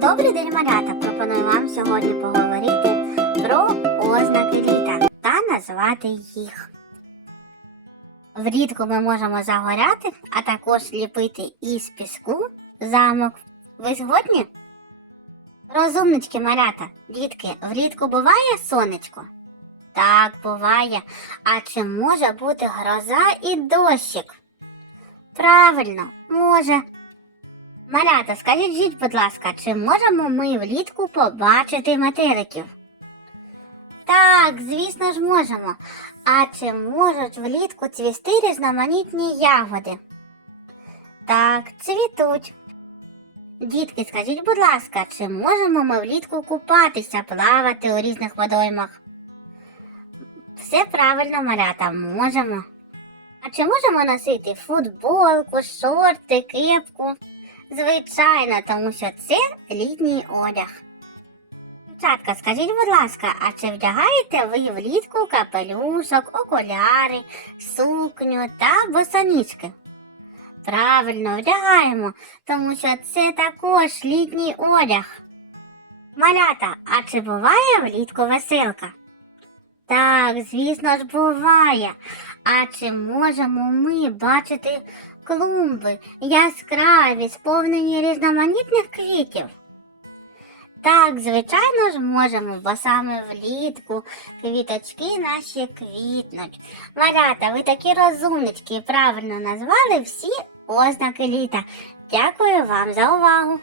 Добрий день, малята! Пропоную вам сьогодні поговорити про ознаки літа та назвати їх. Влітку ми можемо загоряти, а також ліпити із піску замок. Ви згодні? Розумнички, малята, дітки, влітку буває сонечко? Так, буває. А чи може бути гроза і дощик? Правильно, може. Малята, скажіть, будь ласка, чи можемо ми влітку побачити метеликів? Так, звісно ж можемо. А чи можуть влітку цвісти різноманітні ягоди? Так, цвітуть. Дітки, скажіть, будь ласка, чи можемо ми влітку купатися, плавати у різних водоймах? Все правильно, малята, можемо. А чи можемо носити футболку, шорти, кепку? Звичайно, тому що це літній одяг. Дівчатка, скажіть, будь ласка, а чи вдягаєте ви влітку капелюшок, окуляри, сукню та босоніжки? Правильно, вдягаємо, тому що це також літній одяг. Малята, а чи буває влітку веселка? Так, звісно ж, буває. А чи можемо ми бачити клумби яскраві, сповнені різноманітних квітів? Так, звичайно ж, можемо, бо саме влітку квіточки наші квітнуть. Малята, ви такі розумнички і правильно назвали всі ознаки літа. Дякую вам за увагу!